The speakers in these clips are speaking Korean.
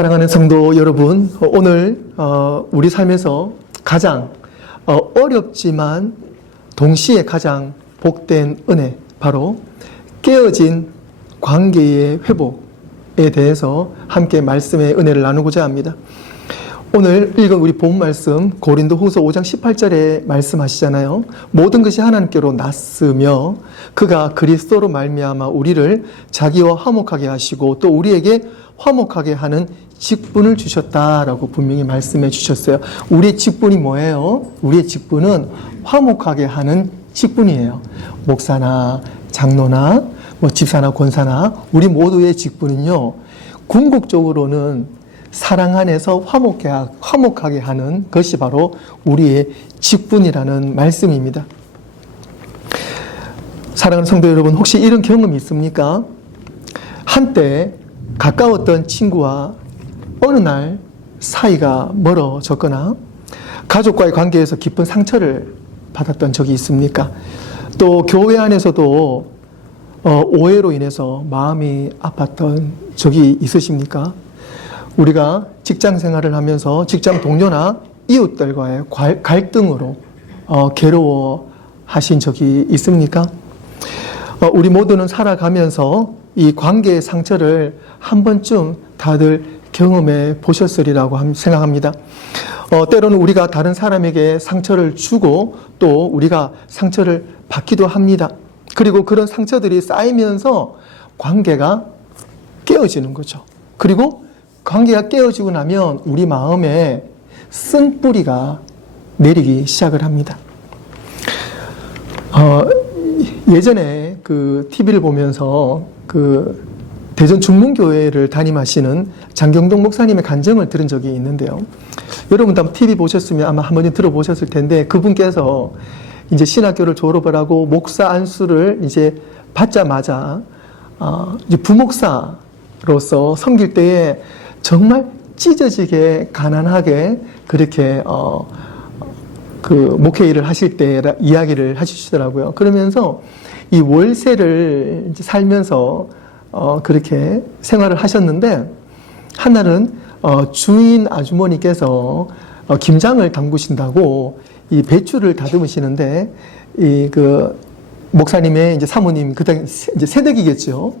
사랑하는 성도 여러분, 오늘 우리 삶에서 가장 어렵지만 동시에 가장 복된 은혜, 바로 깨어진 관계의 회복에 대해서 함께 말씀의 은혜를 나누고자 합니다. 오늘 읽은 우리 본 말씀 고린도후서 5장 18절에 말씀하시잖아요. 모든 것이 하나님께로 났으며 그가 그리스도로 말미암아 우리를 자기와 화목하게 하시고 또 우리에게 화목하게 하는 직분을 주셨다라고 분명히 말씀해 주셨어요. 우리의 직분이 뭐예요? 우리의 직분은 화목하게 하는 직분이에요. 목사나 장로나 집사나 권사나 우리 모두의 직분은요, 궁극적으로는 사랑 안에서 화목하게 하는 것이 바로 우리의 직분이라는 말씀입니다. 사랑하는 성도 여러분, 혹시 이런 경험이 있습니까? 한때 가까웠던 친구와 어느 날 사이가 멀어졌거나 가족과의 관계에서 깊은 상처를 받았던 적이 있습니까? 또 교회 안에서도 오해로 인해서 마음이 아팠던 적이 있으십니까? 우리가 직장 생활을 하면서 직장 동료나 이웃들과의 갈등으로 괴로워하신 적이 있습니까? 우리 모두는 살아가면서 이 관계의 상처를 한 번쯤 다들 경험해 보셨으리라고 생각합니다. 때로는 우리가 다른 사람에게 상처를 주고 또 우리가 상처를 받기도 합니다. 그리고 그런 상처들이 쌓이면서 관계가 깨어지는 거죠. 그리고 관계가 깨어지고 나면 우리 마음에 쓴뿌리가 내리기 시작을 합니다. 예전에 그 TV를 보면서 그 대전 중문교회를 담임하시는 장경동 목사님의 간증을 들은 적이 있는데요. 여러분도 한번 TV 보셨으면 아마 한 번쯤 들어보셨을 텐데, 그분께서 이제 신학교를 졸업을 하고 목사 안수를 이제 받자마자 이제 부목사로서 섬길 때에 정말 찢어지게 가난하게 그렇게 그 목회 일을 하실 때 이야기를 하시더라고요. 그러면서 이 월세를 이제 살면서 그렇게 생활을 하셨는데, 한날은 주인 아주머니께서 김장을 담그신다고 이 배추를 다듬으시는데, 그 목사님의 이제 사모님, 그때 이제 새댁이겠죠.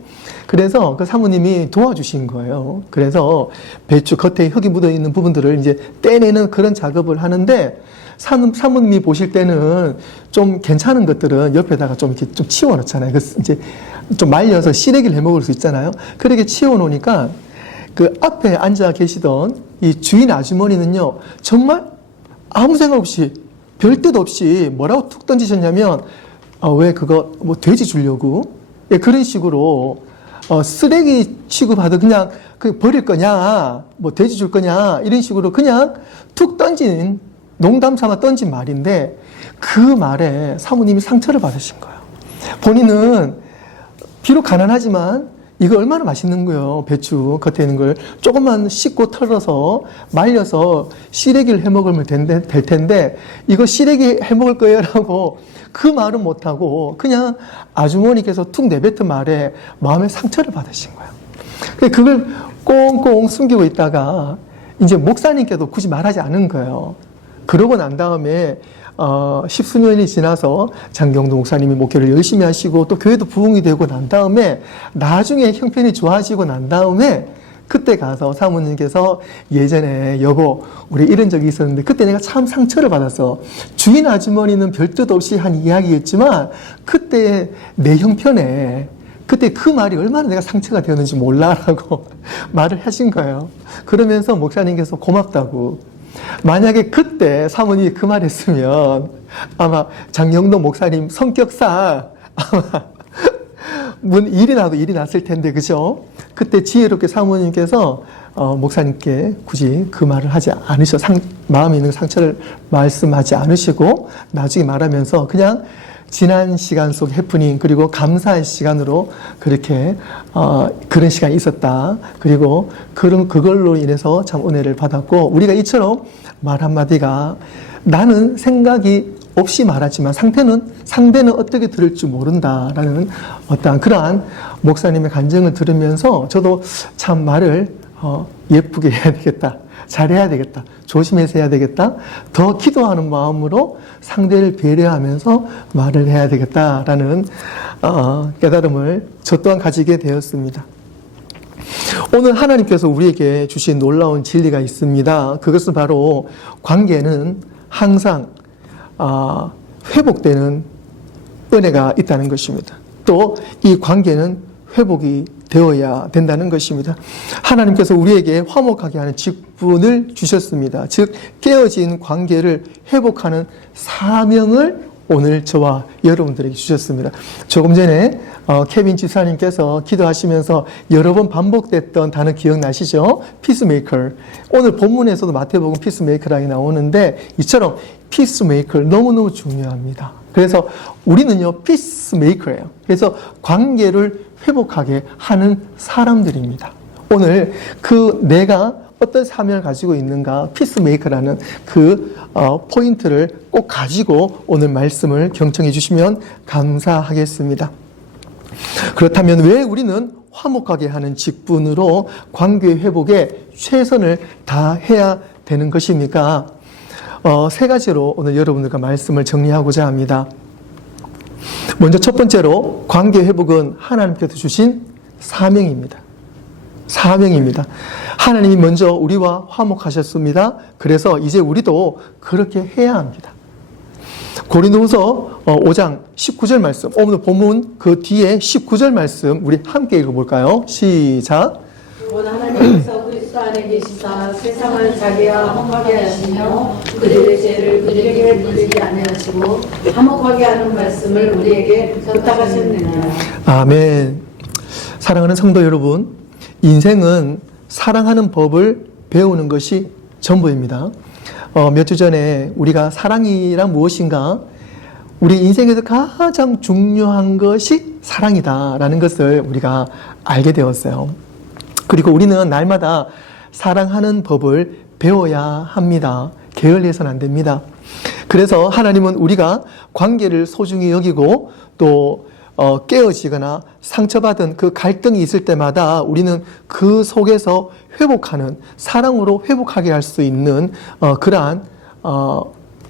그래서 그 사모님이 도와주신 거예요. 그래서 배추 겉에 흙이 묻어 있는 부분들을 이제 떼내는 그런 작업을 하는데, 사모님이 보실 때는 좀 괜찮은 것들은 옆에다가 좀 이렇게 좀 치워 놓잖아요. 이제 좀 말려서 시래기를 해 먹을 수 있잖아요. 그렇게 치워 놓으니까 그 앞에 앉아 계시던 이 주인 아주머니는요, 정말 아무 생각 없이, 별 뜻 없이 뭐라고 툭 던지셨냐면, 왜 그거 뭐 돼지 주려고? 예, 그런 식으로 쓰레기 취급하듯 그냥 그 버릴 거냐, 뭐 돼지 줄 거냐, 이런 식으로 그냥 툭 던진, 농담 삼아 던진 말인데, 그 말에 사모님이 상처를 받으신 거예요. 본인은 비록 가난하지만 이거 얼마나 맛있는 거예요. 배추 겉에 있는 걸 조금만 씻고 털어서 말려서 시래기를 해 먹으면 될 텐데, 이거 시래기 해 먹을 거예요 라고 그 말은 못하고 그냥 아주머니께서 툭 내뱉은 말에 마음에 상처를 받으신 거예요. 그걸 꽁꽁 숨기고 있다가 이제 목사님께도 굳이 말하지 않은 거예요. 그러고 난 다음에 십수년이 지나서 장경동 목사님이 목회를 열심히 하시고 또 교회도 부흥이 되고 난 다음에 나중에 형편이 좋아지고 난 다음에 그때 가서 사모님께서 예전에 여보 우리 이런 적이 있었는데 그때 내가 참 상처를 받았어. 주인 아주머니는 별 뜻 없이 한 이야기였지만 그때 내 형편에 그때 그 말이 얼마나 내가 상처가 되었는지 몰라라고 말을 하신 거예요. 그러면서 목사님께서 고맙다고. 만약에 그때 사모님이 그 말 했으면 아마 장경동 목사님 성격상 아마 일이 났을 텐데, 그죠? 그때 지혜롭게 사모님께서 목사님께 굳이 그 말을 하지 마음에 있는 상처를 말씀하지 않으시고 나중에 말하면서 그냥 지난 시간 속 해프닝 그리고 감사의 시간으로 그렇게 그런 시간이 있었다. 그리고 그걸로 인해서 참 은혜를 받았고, 우리가 이처럼 말 한마디가 나는 생각이 없이 말하지만 상대는 어떻게 들을지 모른다라는 어떠한 그러한 목사님의 간증을 들으면서 저도 참 말을 예쁘게 해야 되겠다. 잘해야 되겠다. 조심해서 해야 되겠다. 더 기도하는 마음으로 상대를 배려하면서 말을 해야 되겠다라는 깨달음을 저 또한 가지게 되었습니다. 오늘 하나님께서 우리에게 주신 놀라운 진리가 있습니다. 그것은 바로 관계는 항상 회복되는 은혜가 있다는 것입니다. 또 이 관계는 회복이 되어야 된다는 것입니다. 하나님께서 우리에게 화목하게 하는 직분을 주셨습니다. 즉 깨어진 관계를 회복하는 사명을 오늘 저와 여러분들에게 주셨습니다. 조금 전에 케빈 집사님께서 기도하시면서 여러 번 반복됐던 단어 기억나시죠? 피스메이커. 오늘 본문에서도 마태복음 피스메이커라고 나오는데 이처럼 피스메이커 너무너무 중요합니다. 그래서 우리는요 피스메이커예요. 그래서 관계를 회복하게 하는 사람들입니다. 오늘 내가 어떤 사명을 가지고 있는가 피스메이커라는 포인트를 꼭 가지고 오늘 말씀을 경청해 주시면 감사하겠습니다. 그렇다면 왜 우리는 화목하게 하는 직분으로 관계 회복에 최선을 다해야 되는 것입니까? 세 가지로 오늘 여러분들과 말씀을 정리하고자 합니다. 먼저 첫 번째로 관계 회복은 하나님께서 주신 사명입니다. 사명입니다. 하나님이 먼저 우리와 화목하셨습니다. 그래서 이제 우리도 그렇게 해야 합니다. 고린도후서 5장 19절 말씀, 오늘 본문 그 뒤에 19절 말씀 우리 함께 읽어볼까요? 시작. 곧 하나님께서 그리스도 안에 계시사 세상을 자기와 화목하게 하시며 그들의 죄를 그들에게 물리지 아니하시고 화목하게 하는 말씀을 우리에게 부탁하셨느니라. 아멘. 사랑하는 성도 여러분, 인생은 사랑하는 법을 배우는 것이 전부입니다. 몇 주 전에 우리가 사랑이란 무엇인가? 우리 인생에서 가장 중요한 것이 사랑이다라는 것을 우리가 알게 되었어요. 그리고 우리는 날마다 사랑하는 법을 배워야 합니다. 게을리해서는 안 됩니다. 그래서 하나님은 우리가 관계를 소중히 여기고 또 깨어지거나 상처받은 그 갈등이 있을 때마다 우리는 그 속에서 회복하는, 사랑으로 회복하게 할 수 있는 그러한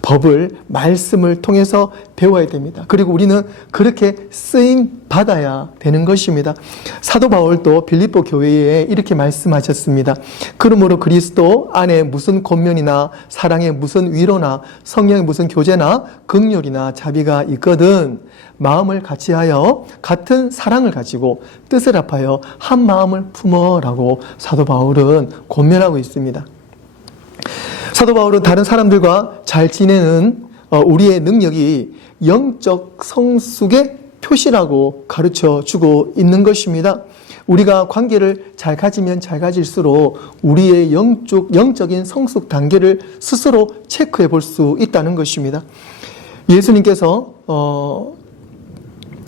법을, 말씀을 통해서 배워야 됩니다. 그리고 우리는 그렇게 쓰임 받아야 되는 것입니다. 사도 바울도 빌립보 교회에 이렇게 말씀하셨습니다. 그러므로 그리스도 안에 무슨 권면이나 사랑에 무슨 위로나 성령의 무슨 교제나 긍휼이나 자비가 있거든 마음을 같이하여 같은 사랑을 가지고 뜻을 합하여 한 마음을 품어라고 사도 바울은 권면하고 있습니다. 사도 바울은 다른 사람들과 잘 지내는 우리의 능력이 영적 성숙의 표시라고 가르쳐 주고 있는 것입니다. 우리가 관계를 잘 가지면 잘 가질수록 우리의 영적인 성숙 단계를 스스로 체크해 볼 수 있다는 것입니다. 예수님께서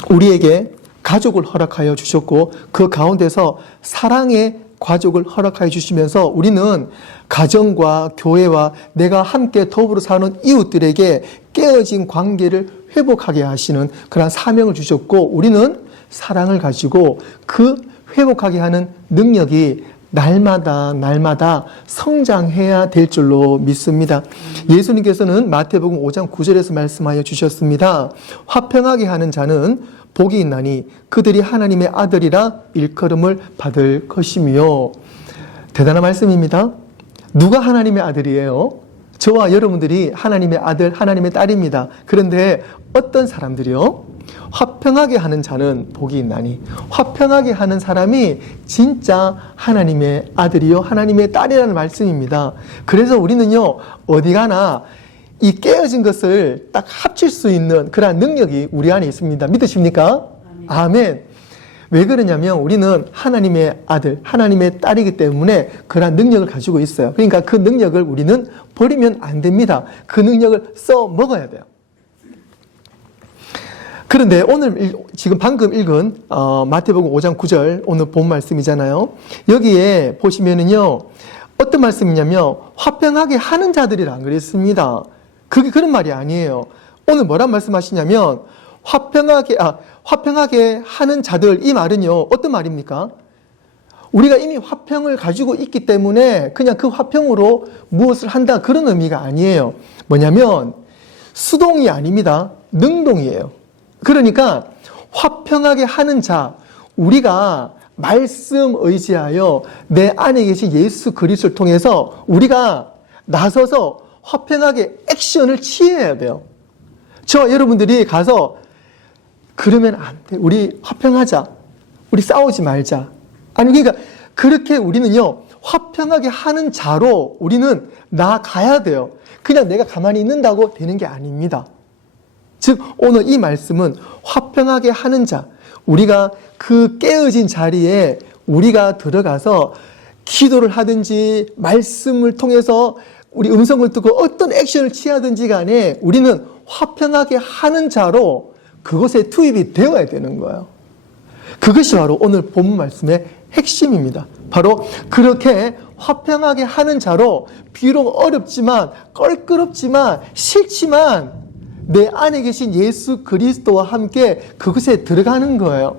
우리에게 가족을 허락하여 주셨고 그 가운데서 사랑의 가족을 허락하여 주시면서 우리는 가정과 교회와 내가 함께 더불어 사는 이웃들에게 깨어진 관계를 회복하게 하시는 그런 사명을 주셨고 우리는 사랑을 가지고 그 회복하게 하는 능력이 날마다 성장해야 될 줄로 믿습니다. 예수님께서는 마태복음 5장 9절에서 말씀하여 주셨습니다. 화평하게 하는 자는 복이 있나니 그들이 하나님의 아들이라 일컬음을 받을 것이며. 대단한 말씀입니다. 누가 하나님의 아들이에요? 저와 여러분들이 하나님의 아들, 하나님의 딸입니다. 그런데 어떤 사람들이요? 화평하게 하는 자는 복이 있나니. 화평하게 하는 사람이 진짜 하나님의 아들이요 하나님의 딸이라는 말씀입니다. 그래서 우리는요 어디 가나 이 깨어진 것을 딱 합칠 수 있는 그러한 능력이 우리 안에 있습니다. 믿으십니까? 아멘. 왜 그러냐면 우리는 하나님의 아들, 하나님의 딸이기 때문에 그러한 능력을 가지고 있어요. 그러니까 그 능력을 우리는 버리면 안 됩니다. 그 능력을 써 먹어야 돼요. 그런데 오늘 지금 방금 읽은 마태복음 5장 9절 오늘 본 말씀이잖아요. 여기에 보시면은요 어떤 말씀이냐면 화평하게 하는 자들이라 안 그랬습니다. 그게 그런 말이 아니에요. 오늘 뭐란 말씀하시냐면 화평하게 하는 자들, 이 말은요 어떤 말입니까? 우리가 이미 화평을 가지고 있기 때문에 그냥 그 화평으로 무엇을 한다 그런 의미가 아니에요. 뭐냐면 수동이 아닙니다. 능동이에요. 그러니까 화평하게 하는 자, 우리가 말씀 의지하여 내 안에 계신 예수 그리스도를 통해서 우리가 나서서 화평하게 액션을 취해야 돼요. 저와 여러분들이 가서 그러면 안 돼. 우리 화평하자. 우리 싸우지 말자. 아니 그러니까 그렇게 우리는요. 화평하게 하는 자로 우리는 나아가야 돼요. 그냥 내가 가만히 있는다고 되는 게 아닙니다. 즉 오늘 이 말씀은 화평하게 하는 자, 우리가 그 깨어진 자리에 우리가 들어가서 기도를 하든지 말씀을 통해서 우리 음성을 듣고 어떤 액션을 취하든지 간에 우리는 화평하게 하는 자로 그것에 투입이 되어야 되는 거예요. 그것이 바로 오늘 본문 말씀의 핵심입니다. 바로 그렇게 화평하게 하는 자로 비록 어렵지만 껄끄럽지만 싫지만 내 안에 계신 예수 그리스도와 함께 그것에 들어가는 거예요.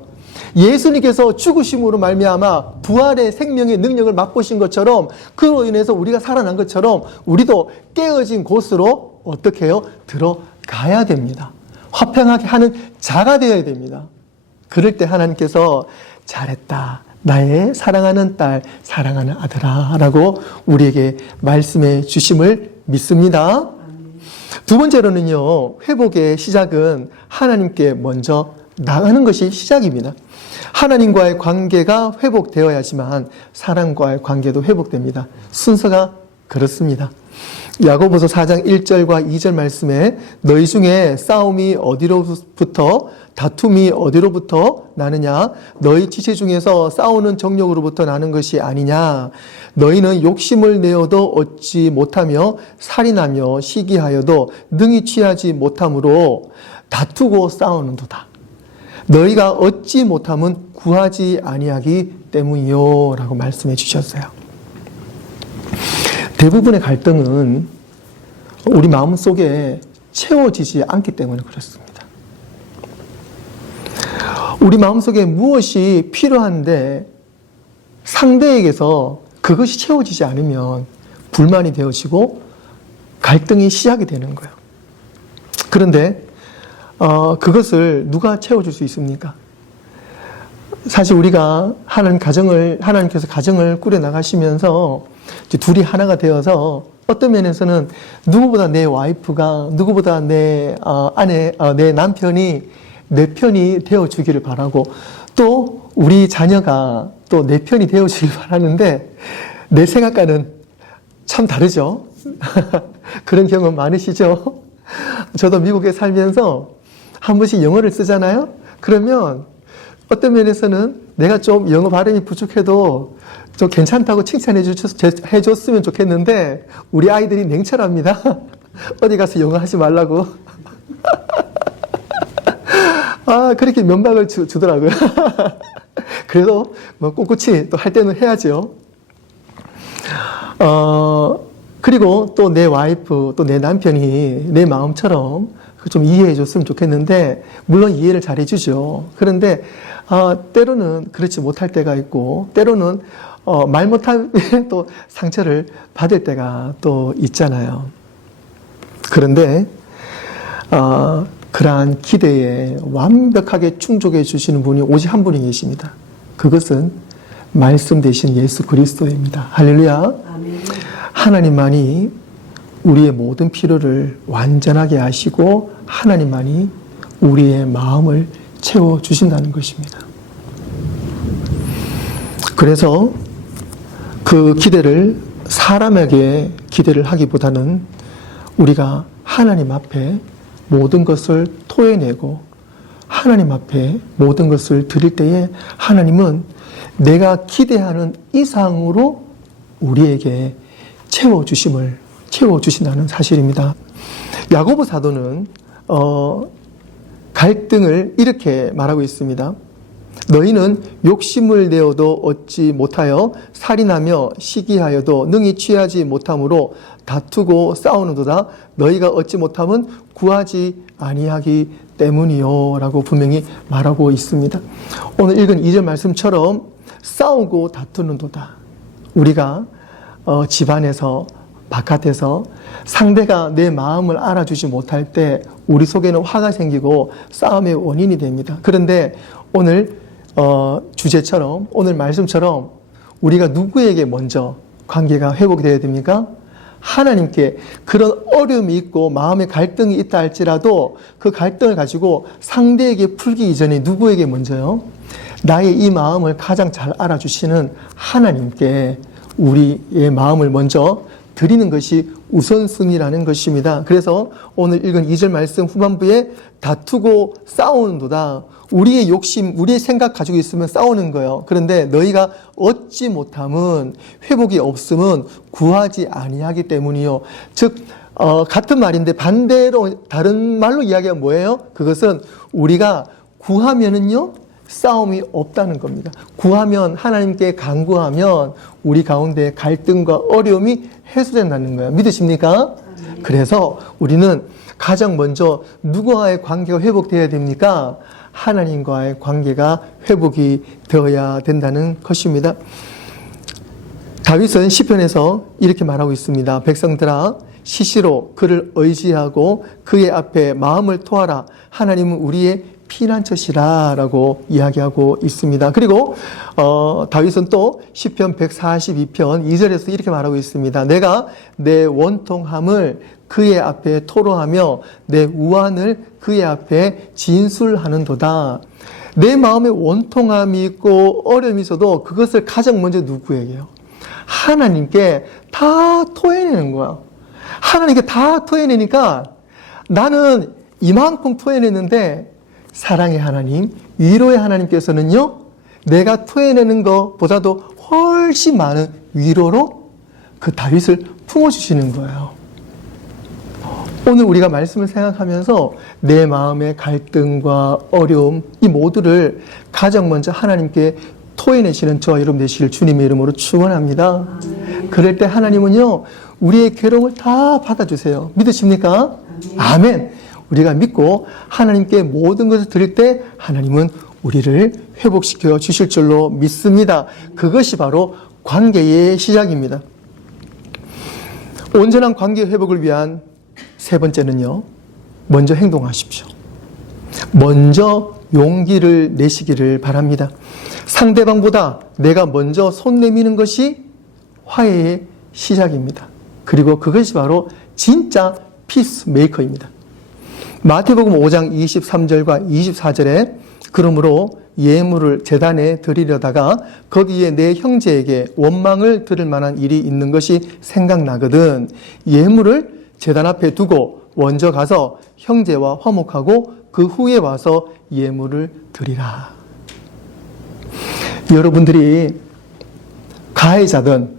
예수님께서 죽으심으로 말미암아 부활의 생명의 능력을 맛보신 것처럼 그로 인해서 우리가 살아난 것처럼 우리도 깨어진 곳으로 어떻게 해요? 들어가야 됩니다. 화평하게 하는 자가 되어야 됩니다. 그럴 때 하나님께서 잘했다. 나의 사랑하는 딸, 사랑하는 아들아 라고 우리에게 말씀해 주심을 믿습니다. 두 번째로는요, 회복의 시작은 하나님께 먼저 나가는 것이 시작입니다. 하나님과의 관계가 회복되어야지만 사람과의 관계도 회복됩니다. 순서가 그렇습니다. 야고보서 4장 1절과 2절 말씀에 너희 중에 싸움이 어디로부터 다툼이 어디로부터 나느냐 너희 지체 중에서 싸우는 정욕으로부터 나는 것이 아니냐 너희는 욕심을 내어도 얻지 못하며 살인하며 시기하여도 능히 취하지 못함으로 다투고 싸우는도다. 너희가 얻지 못함은 구하지 아니하기 때문이요 라고 말씀해 주셨어요. 대부분의 갈등은 우리 마음속에 채워지지 않기 때문에 그렇습니다. 우리 마음속에 무엇이 필요한데 상대에게서 그것이 채워지지 않으면 불만이 되어지고 갈등이 시작이 되는 거예요. 그런데 그것을 누가 채워줄 수 있습니까? 사실 우리가 하나님께서 가정을 꾸려 나가시면서 둘이 하나가 되어서 어떤 면에서는 누구보다 내 와이프가, 누구보다 내 아내, 내 남편이 내 편이 되어주기를 바라고 또 우리 자녀가 또 내 편이 되어주길 바라는데 내 생각과는 참 다르죠. 그런 경험 많으시죠? 저도 미국에 살면서 한 번씩 영어를 쓰잖아요. 그러면 어떤 면에서는 내가 좀 영어 발음이 부족해도 좀 괜찮다고 칭찬해 줬으면 좋겠는데 우리 아이들이 냉철합니다. 어디 가서 영어 하지 말라고. 그렇게 면박을 주더라고요. 그래도 뭐 꿋꿋이 또 할 때는 해야죠. 그리고 또 내 와이프, 또 내 남편이 내 마음처럼 좀 이해해 줬으면 좋겠는데 물론 이해를 잘 해주죠. 그런데 때로는 그렇지 못할 때가 있고 때로는 말 못하면 또 상처를 받을 때가 또 있잖아요. 그런데 그러한 기대에 완벽하게 충족해 주시는 분이 오직 한 분이 계십니다. 그것은 말씀 되신 예수 그리스도입니다. 할렐루야. 아멘. 하나님만이 우리의 모든 필요를 완전하게 아시고 하나님만이 우리의 마음을 채워주신다는 것입니다. 그래서 그 기대를 사람에게 기대를 하기보다는 우리가 하나님 앞에 모든 것을 토해내고 하나님 앞에 모든 것을 드릴 때에 하나님은 내가 기대하는 이상으로 우리에게 채워주신다는 사실입니다. 야고보 사도는 갈등을 이렇게 말하고 있습니다. 너희는 욕심을 내어도 얻지 못하여 살인하며 시기하여도 능히 취하지 못함으로 다투고 싸우는도다. 너희가 얻지 못함은 구하지 아니하기 때문이요 라고 분명히 말하고 있습니다. 오늘 읽은 2절 말씀처럼 싸우고 다투는도다. 우리가 집안에서 바깥에서 상대가 내 마음을 알아주지 못할 때 우리 속에는 화가 생기고 싸움의 원인이 됩니다. 그런데 오늘 주제처럼 오늘 말씀처럼 우리가 누구에게 먼저 관계가 회복되어야 됩니까? 하나님께. 그런 어려움이 있고 마음의 갈등이 있다 할지라도 그 갈등을 가지고 상대에게 풀기 이전에 누구에게 먼저요? 나의 이 마음을 가장 잘 알아주시는 하나님께 우리의 마음을 먼저 드리는 것이 우선순위라는 것입니다. 그래서 오늘 읽은 2절 말씀 후반부에 다투고 싸우는도다. 우리의 욕심, 우리의 생각 가지고 있으면 싸우는 거예요. 그런데 너희가 얻지 못함은, 회복이 없음은 구하지 아니하기 때문이요. 즉 같은 말인데 반대로 다른 말로 이야기하면 뭐예요? 그것은 우리가 구하면은요 싸움이 없다는 겁니다. 구하면, 하나님께 간구하면 우리 가운데 갈등과 어려움이 해소된다는 거예요. 믿으십니까? 그래서 우리는 가장 먼저 누구와의 관계가 회복되어야 됩니까? 하나님과의 관계가 회복이 되어야 된다는 것입니다. 다윗은 시편에서 이렇게 말하고 있습니다. 백성들아, 시시로 그를 의지하고 그의 앞에 마음을 토하라. 하나님은 우리의 피난처시라 라고 이야기하고 있습니다. 그리고 다윗은 또 시편 142편 2절에서 이렇게 말하고 있습니다. 내가 내 원통함을 그의 앞에 토로하며 내 우환을 그의 앞에 진술하는도다. 내 마음에 원통함이 있고 어려움이 있어도 그것을 가장 먼저 누구에게요? 하나님께 다 토해내는 거야. 하나님께 다 토해내니까 나는 이만큼 토해내는데 사랑의 하나님, 위로의 하나님께서는요, 내가 토해내는 것보다도 훨씬 많은 위로로 그 다윗을 품어주시는 거예요. 오늘 우리가 말씀을 생각하면서 내 마음의 갈등과 어려움, 이 모두를 가장 먼저 하나님께 토해내시는 저와 여러분 되시길 주님의 이름으로 축원합니다. 그럴 때 하나님은요, 우리의 괴로움을 다 받아주세요. 믿으십니까? 아멘. 우리가 믿고 하나님께 모든 것을 드릴 때 하나님은 우리를 회복시켜 주실 줄로 믿습니다. 그것이 바로 관계의 시작입니다. 온전한 관계 회복을 위한 세 번째는요, 먼저 행동하십시오. 먼저 용기를 내시기를 바랍니다. 상대방보다 내가 먼저 손 내미는 것이 화해의 시작입니다. 그리고 그것이 바로 진짜 피스메이커입니다. 마태복음 5장 23절과 24절에 그러므로 예물을 제단에 드리려다가 거기에 내 형제에게 원망을 들을 만한 일이 있는 것이 생각나거든 예물을 제단 앞에 두고 먼저 가서 형제와 화목하고 그 후에 와서 예물을 드리라. 여러분들이 가해자든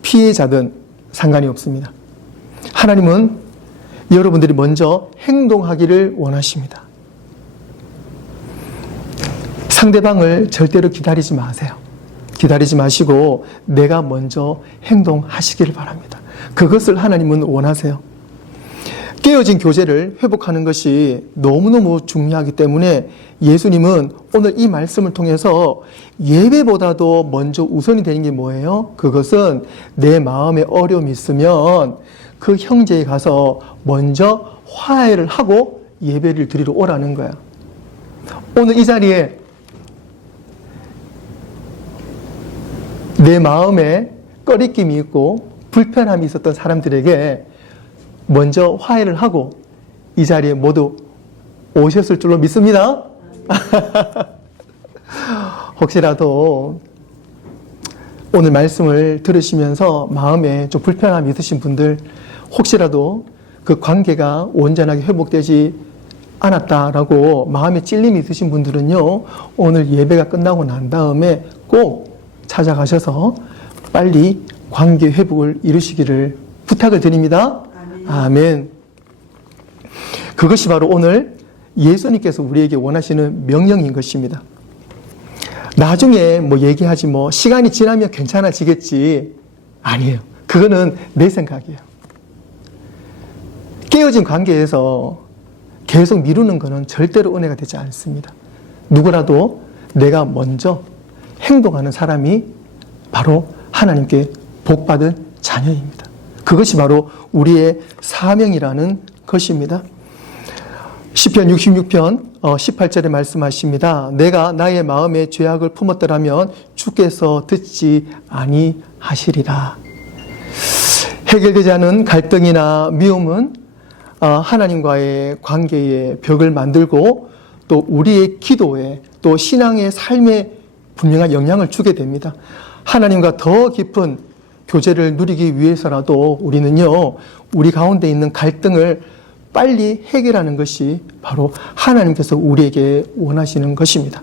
피해자든 상관이 없습니다. 하나님은 여러분들이 먼저 행동하기를 원하십니다. 상대방을 절대로 기다리지 마세요. 기다리지 마시고 내가 먼저 행동하시기를 바랍니다. 그것을 하나님은 원하세요. 깨어진 교제를 회복하는 것이 너무너무 중요하기 때문에 예수님은 오늘 이 말씀을 통해서 예배보다도 먼저 우선이 되는 게 뭐예요? 그것은 내 마음에 어려움이 있으면 그 형제에 가서 먼저 화해를 하고 예배를 드리러 오라는 거야. 오늘 이 자리에 내 마음에 꺼리낌이 있고 불편함이 있었던 사람들에게 먼저 화해를 하고 이 자리에 모두 오셨을 줄로 믿습니다. 혹시라도 오늘 말씀을 들으시면서 마음에 좀 불편함이 있으신 분들, 혹시라도 그 관계가 온전하게 회복되지 않았다라고 마음에 찔림이 있으신 분들은요, 오늘 예배가 끝나고 난 다음에 꼭 찾아가셔서 빨리 관계 회복을 이루시기를 부탁을 드립니다. 아멘. 그것이 바로 오늘 예수님께서 우리에게 원하시는 명령인 것입니다. 나중에 뭐 얘기하지 뭐 시간이 지나면 괜찮아지겠지. 아니에요. 그거는 내 생각이에요. 깨어진 관계에서 계속 미루는 것은 절대로 은혜가 되지 않습니다. 누구라도 내가 먼저 행동하는 사람이 바로 하나님께 복받은 자녀입니다. 그것이 바로 우리의 사명이라는 것입니다. 시편 66편 18절에 말씀하십니다. 내가 나의 마음에 죄악을 품었더라면 주께서 듣지 아니하시리라. 해결되지 않은 갈등이나 미움은 하나님과의 관계에 벽을 만들고 또 우리의 기도에 또 신앙의 삶에 분명한 영향을 주게 됩니다. 하나님과 더 깊은 교제를 누리기 위해서라도 우리는요, 우리 가운데 있는 갈등을 빨리 해결하는 것이 바로 하나님께서 우리에게 원하시는 것입니다.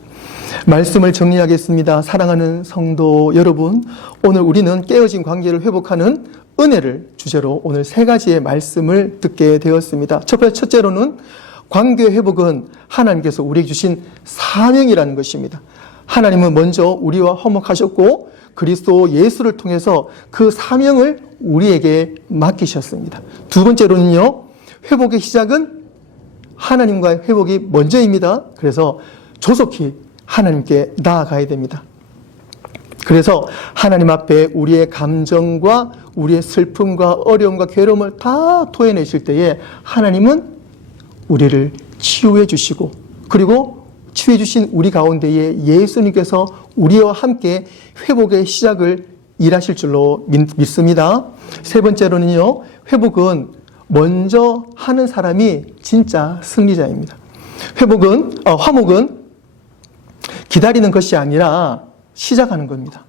말씀을 정리하겠습니다. 사랑하는 성도 여러분, 오늘 우리는 깨어진 관계를 회복하는 은혜를 주제로 오늘 세 가지의 말씀을 듣게 되었습니다. 첫째로는 관계 회복은 하나님께서 우리에게 주신 사명이라는 것입니다. 하나님은 먼저 우리와 화목하셨고 그리스도 예수를 통해서 그 사명을 우리에게 맡기셨습니다. 두 번째로는요, 회복의 시작은 하나님과의 회복이 먼저입니다. 그래서 조속히 하나님께 나아가야 됩니다. 그래서 하나님 앞에 우리의 감정과 우리의 슬픔과 어려움과 괴로움을 다 토해내실 때에 하나님은 우리를 치유해 주시고 그리고 치유해 주신 우리 가운데에 예수님께서 우리와 함께 회복의 시작을 일하실 줄로 믿습니다. 세 번째로는요, 회복은 먼저 하는 사람이 진짜 승리자입니다. 화목은 기다리는 것이 아니라 시작하는 겁니다.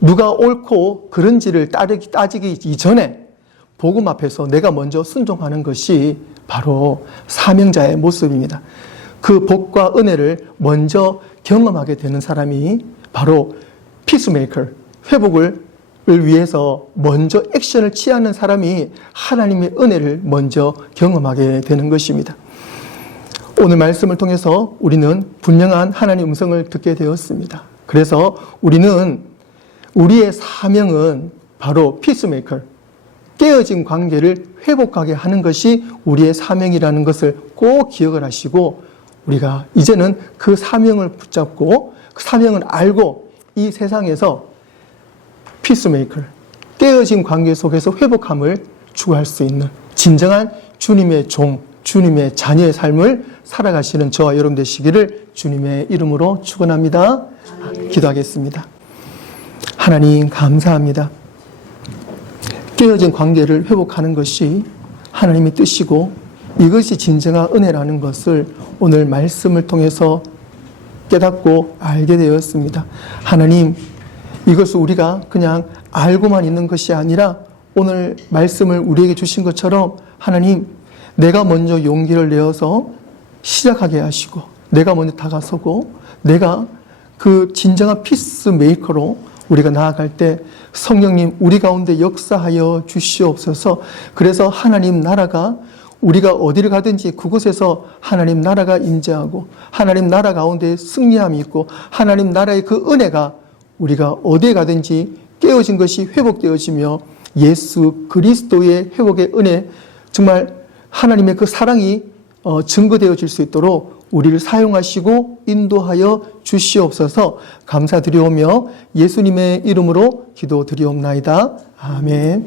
누가 옳고 그른지를 따지기 이전에 복음 앞에서 내가 먼저 순종하는 것이 바로 사명자의 모습입니다. 그 복과 은혜를 먼저 경험하게 되는 사람이 바로 피스메이커, 회복을 위해서 먼저 액션을 취하는 사람이 하나님의 은혜를 먼저 경험하게 되는 것입니다. 오늘 말씀을 통해서 우리는 분명한 하나님의 음성을 듣게 되었습니다. 그래서 우리의 사명은 바로 피스메이커, 깨어진 관계를 회복하게 하는 것이 우리의 사명이라는 것을 꼭 기억을 하시고 우리가 이제는 그 사명을 붙잡고 그 사명을 알고 이 세상에서 피스메이커, 깨어진 관계 속에서 회복함을 추구할 수 있는 진정한 주님의 종, 주님의 자녀의 삶을 살아가시는 저와 여러분 되시기를 주님의 이름으로 축원합니다. 기도하겠습니다. 하나님 감사합니다. 깨어진 관계를 회복하는 것이 하나님의 뜻이고 이것이 진정한 은혜라는 것을 오늘 말씀을 통해서 깨닫고 알게 되었습니다. 하나님, 이것을 우리가 그냥 알고만 있는 것이 아니라 오늘 말씀을 우리에게 주신 것처럼 하나님, 내가 먼저 용기를 내어서 시작하게 하시고 내가 먼저 다가서고 내가 그 진정한 피스메이커로 우리가 나아갈 때 성령님 우리 가운데 역사하여 주시옵소서. 그래서 하나님 나라가 우리가 어디를 가든지 그곳에서 하나님 나라가 임재하고 하나님 나라 가운데 승리함이 있고 하나님 나라의 그 은혜가 우리가 어디에 가든지 깨어진 것이 회복되어지며 예수 그리스도의 회복의 은혜, 정말 하나님의 그 사랑이 증거되어질 수 있도록 우리를 사용하시고 인도하여 주시옵소서. 감사드리오며 예수님의 이름으로 기도드리옵나이다. 아멘.